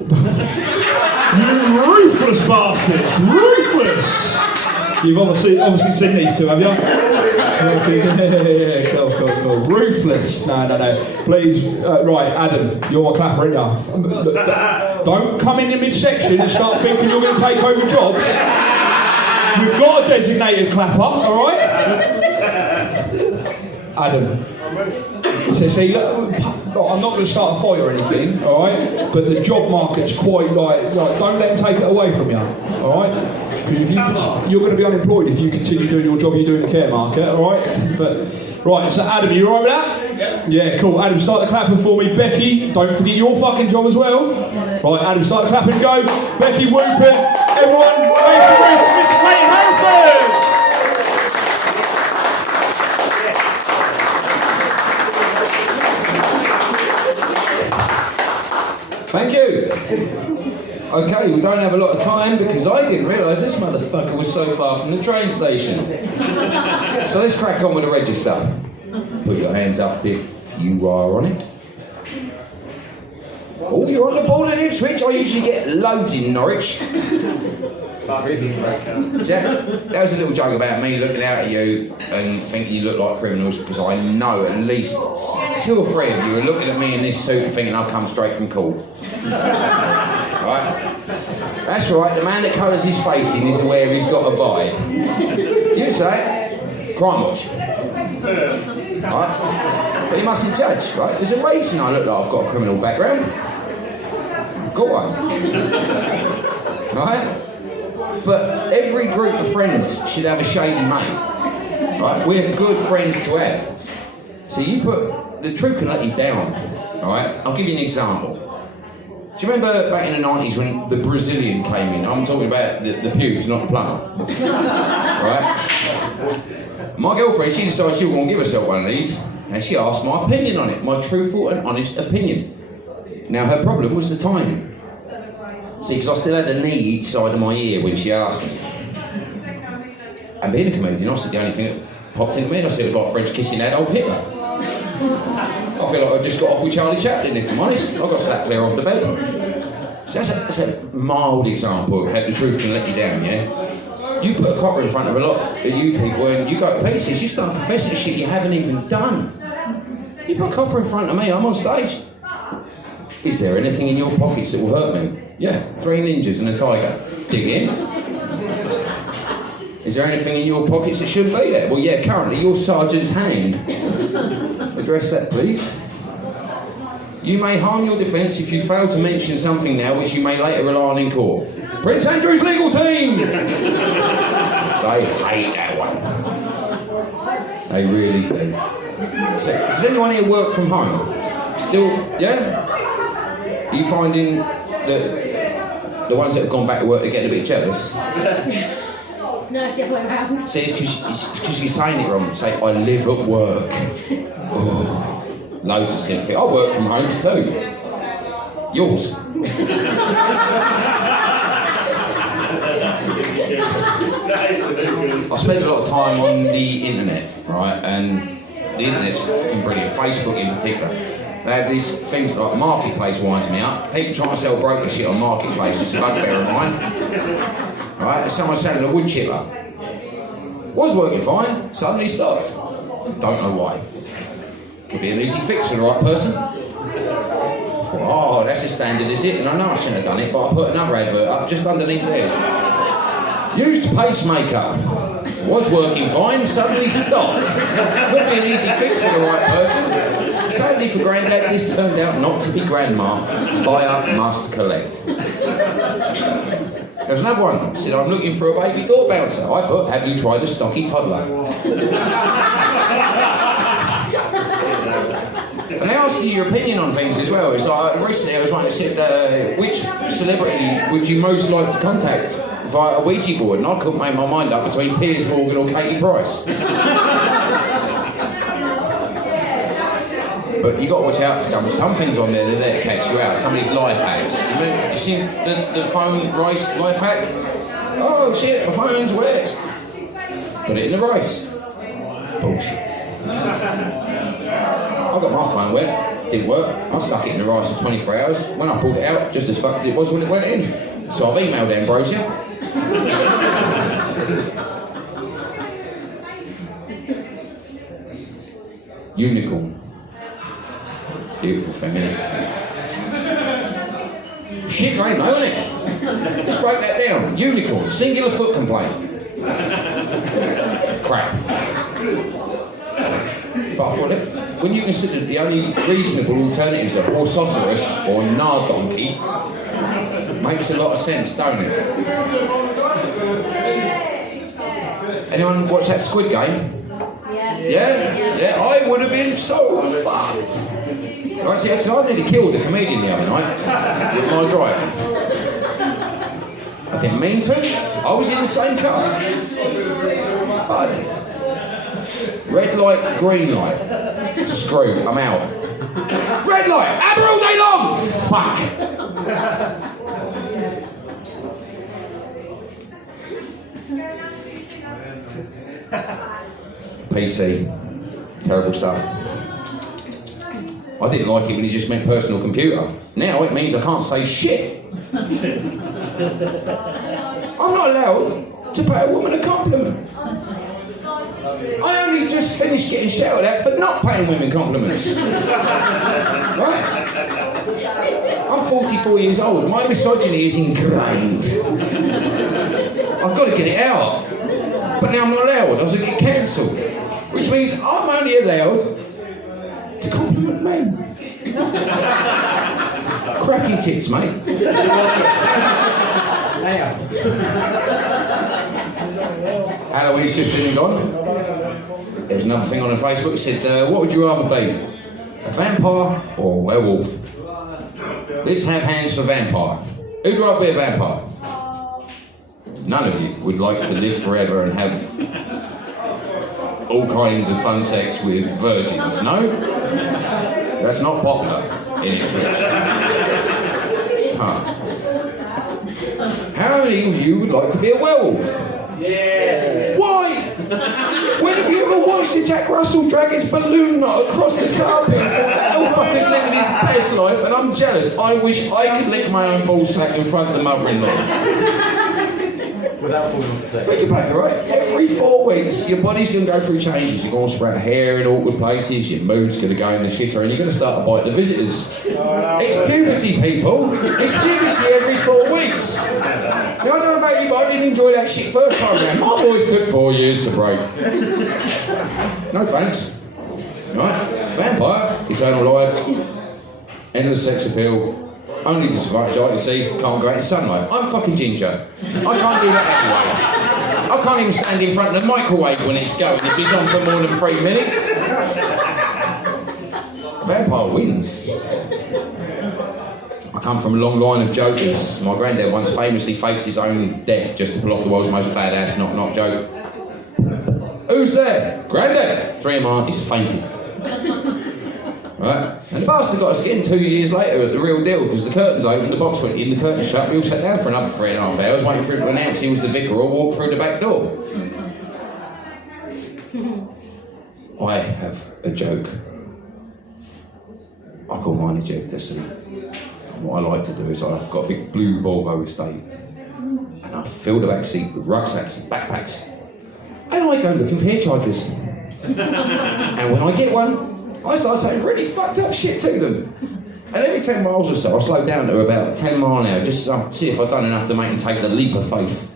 You ruthless bastards! Ruthless! You've obviously seen these two, have you? Yeah, cool. Ruthless. No. Please, right, Adam, you're my clapper, aren't you? Look, don't come in the midsection and start thinking you're going to take over jobs. We've got a designated clapper, all right? Adam. See, look, I'm not going to start a fight or anything, all right? But the job market's quite like don't let them take it away from you, all right? Because if you're going to be unemployed if you continue doing your job you do in the care market, all right? But right, so Adam, you all right with that? Yeah, cool. Adam, start the clapping for me. Becky, don't forget your fucking job as well. Right, Adam, start the clapping. Go. Becky, whoop it. Everyone, wait for Mr. Clayton Harrison. Thank you. Okay, we don't have a lot of time because I didn't realise this motherfucker was so far from the train station. So let's crack on with the register. Put your hands up if you are on it. Oh, you're on the ball in Ipswich. I usually get loads in Norwich. That was a little joke about me looking out at you and thinking you look like criminals because I know at least 2 or 3 of you are looking at me in this suit and thinking I've come straight from court. Right? That's right, the man that colours his face in is aware he's got a vibe. You say, crime watch. Right? But you mustn't judge, right? There's a reason I look like I've got a criminal background. Got one. Right? But every group of friends should have a shady mate. Right? We're good friends to have. So the truth can let you down. Right? I'll give you an example. Do you remember back in the 90s when the Brazilian came in? I'm talking about the pubes, not the plumber. Right? My girlfriend, she decided she was going to give herself one of these, and she asked my opinion on it, my truthful and honest opinion. Now, her problem was the timing. See, because I still had a knee each side of my ear when she asked me. And being a comedian, I said the only thing that popped into me, I said it was like French kissing Adolf Hitler. I feel like I just got off with Charlie Chaplin, if I'm honest. I got slapped clear off the bed. So that's a mild example of how the truth can let you down, yeah? You put a copper in front of a lot of you people and you go to pieces, you start confessing shit you haven't even done. You put a copper in front of me, I'm on stage. Is there anything in your pockets that will hurt me? Yeah, 3 ninjas and a tiger. Dig in. Is there anything in your pockets that shouldn't be there? Well, yeah, currently your sergeant's hand. Address that, please. You may harm your defence if you fail to mention something now which you may later rely on in court. Prince Andrew's legal team! They hate that one. They really do. So, does anyone here work from home? Still, yeah? Are you finding that the ones that have gone back to work are getting a bit jealous? No, it's the other way around. See, it's because you're saying it wrong. Say, I live at work. Oh, loads of sympathy. I work from home too. Yours. I spend a lot of time on the internet, right? And the internet's fucking brilliant. Facebook in particular. They have these things like Marketplace winds me up. People trying to sell broker shit on Marketplace. It's a bugbear of mine. Right, someone selling a wood chipper. Was working fine, suddenly stopped. Don't know why. Could be an easy fix for the right person. Thought, oh, that's a standard, is it? And I know I shouldn't have done it, but I put another advert up just underneath theirs. Used pacemaker. Was working fine, suddenly stopped. Could be an easy fix for the right person. Sadly for Grandad, this turned out not to be Grandma. Buyer must collect. There's another one. Said, I'm looking for a baby door bouncer. I put, have you tried a stocky toddler? And they ask you your opinion on things as well. It's like, recently I was writing, it said, which celebrity would you most like to contact via a Ouija board? And I couldn't make my mind up between Piers Morgan or Katie Price. But you got to watch out for some things on there that are there to catch you out. Some of these life hacks. You seen the phone rice life hack? Oh shit, my phone's wet. Put it in the rice. Bullshit. I got my phone wet. Didn't work. I stuck it in the rice for 24 hours. When I pulled it out, just as fucked as it was when it went in. So I've emailed Ambrosia. Unicorn. Beautiful thing, isn't it? Shit rainbow, isn't it? Let's break that down. Unicorn. Singular foot complaint. Crap. But I thought it, when you consider the only reasonable alternatives are horsoceros or donkey, makes a lot of sense, don't it? Anyone watch that Squid Game? Yeah? I would have been so fucked. Right, see, because I nearly killed a comedian the other night with my drive. I didn't mean to. I was in the same car. But red light, green light. Screwed, I'm out. Red light, hammer all day long! Fuck! PC. Terrible stuff. I didn't like it when it just meant personal computer. Now it means I can't say shit. I'm not allowed to pay a woman a compliment. I only just finished getting shouted at for not paying women compliments. Right? I'm 44 years old. My misogyny is ingrained. I've got to get it out. But now I'm not allowed. I was going to get cancelled. Which means I'm only allowed to compliment men. Cracking tits, mate. Halloween's just been and gone. There's another thing on the Facebook. It said, what would you rather be? A vampire or a werewolf? Let's have hands for vampire. Who'd rather be a vampire? None of you would like to live forever and have all kinds of fun sex with virgins, no? That's not popular in Ipswich. Huh. How many of you would like to be a werewolf? Yeah. Why? When have you ever watched a Jack Russell drag his balloon knot across the carpet and thought, that little fucker's living his best life and I'm jealous. I wish I could lick my own ball sack in front of the mother-in-law. Without falling off the set. Think about it, right? Every 4 weeks, your body's going to go through changes. You're going to sprout hair in awkward places, your mood's going to go in the shitter, and you're going to start to bite the visitors. It's puberty, people. It's puberty every 4 weeks. Now, I don't know about you, but I didn't enjoy that shit first time round. My boys took 4 years to break. No thanks. Right? Vampire, eternal life, endless sex appeal. Only to survive, as you can see, can't go out in sunlight. I'm fucking ginger. I can't do that anyway. I can't even stand in front of the microwave when it's going if it's on for more than 3 minutes. Vampire wins. I come from a long line of jokers. My granddad once famously faked his own death just to pull off the world's most badass knock-knock joke. Who's there? Granddad! 3 of my aunties fainted. Right? And the bastard got us in 2 years later at the real deal because the curtains opened, the box went in, the curtains shut, we all sat down for another 3.5 hours waiting for him to announce he was the vicar or walk through the back door. I have a joke. I call mine a joke of destiny. And what I like to do is I've got a big blue Volvo estate and I fill the back seat with rucksacks and backpacks and I go looking for hitchhikers. And when I get one, I start saying really fucked up shit to them. And every 10 miles or so, I slow down to about 10 miles an hour, just to see if I've done enough to make them take the leap of faith.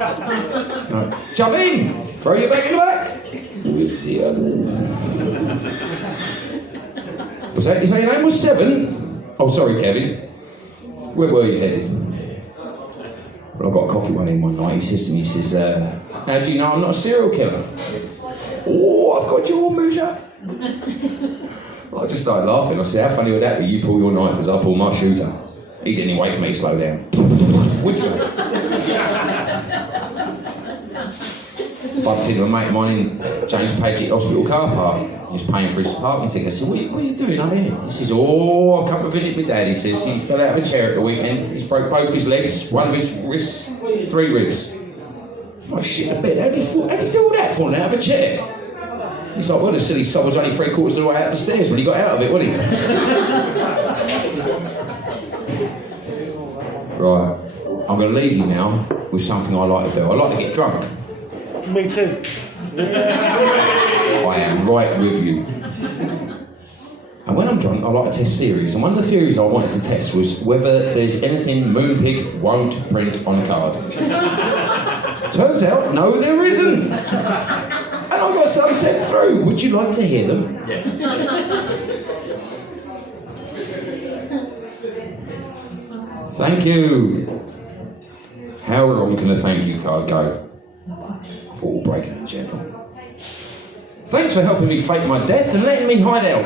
Right. Jump in! Throw your back in the back! With the others. Was that, you say your name was 7? Oh, sorry, Kevin. Where were you headed? Well, I got a cocky one in one night. He says to me, he says, how do you know I'm not a serial killer? Oh, I've got your measure. Well, I just started laughing. I said, how funny would that be? You pull your knife as I pull my shooter. He didn't even wait for me to slow down. Would you? Bumped into a mate of mine in James Paget Hospital car park. He was paying for his parking ticket. I said, what are you doing up here? He says, oh, I've come to visit my dad. He says, he fell out of a chair at the weekend. He's broke both his legs, one of his wrists, 3 ribs. Oh shit, I bet. How did he do all that falling out of a chair? He's like, well, the silly sod was only 3/4 of the way out the stairs when he got out of it, wasn't he? Right, I'm going to leave you now with something I like to do. I like to get drunk. Me too. I am right with you. And when I'm drunk, I like to test theories. And one of the theories I wanted to test was whether there's anything Moonpig won't print on a card. Turns out, no, there isn't. And I got some sent through. Would you like to hear them? Yes. Thank you. How long can a thank you card go? For all breaking and gentle. Thanks for helping me fake my death and letting me hide out.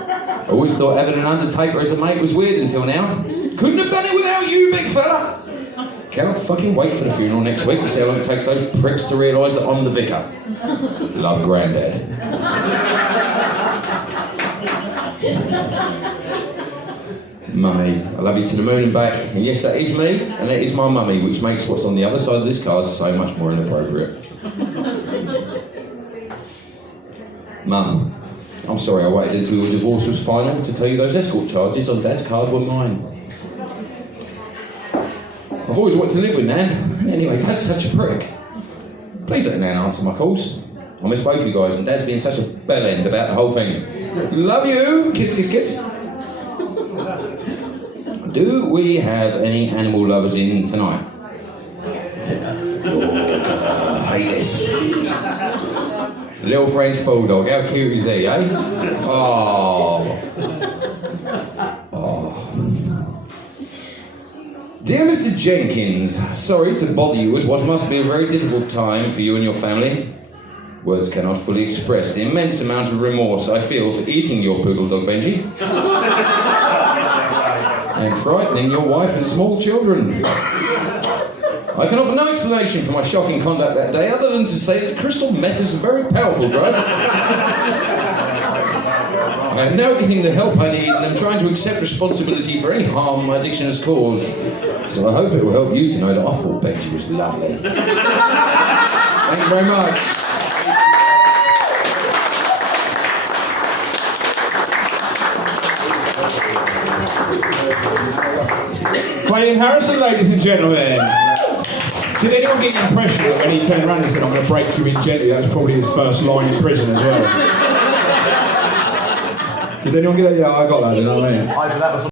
I always thought having an undertaker as a mate was weird until now. Couldn't have done it without you, big fella. Can't fucking wait for the funeral next week to see how long it takes those pricks to realise that I'm the vicar. Love, Grandad. Mummy, I love you to the moon and back. And yes, that is me, and that is my mummy, which makes what's on the other side of this card so much more inappropriate. Mum, I'm sorry I waited until your divorce was final to tell you those escort charges on Dad's card were mine. I've always wanted to live with Nan. Anyway, Dad's such a prick. Please let Nan answer my calls. I miss both you guys, and Dad's been such a bellend about the whole thing. Love you! Kiss, kiss, kiss. Do we have any animal lovers in tonight? Oh, I hate this. Little French bulldog, how cute is he, eh? Oh. Oh. Dear Mr. Jenkins, sorry to bother you at what must be a very difficult time for you and your family. Words cannot fully express the immense amount of remorse I feel for eating your poodle dog, Benji. And frightening your wife and small children. I can offer no explanation for my shocking conduct that day other than to say that crystal meth is a very powerful drug. I am now getting the help I need and I'm trying to accept responsibility for any harm my addiction has caused. So I hope it will help you to know that I thought Benji was lovely. Thank you very much. Clayton Harrison, ladies and gentlemen. Did anyone get the impression that when he turned around and said, I'm going to break you in gently, that was probably his first line in prison as well? Did anyone get that? Yeah, I got that, you know what I mean? Either that was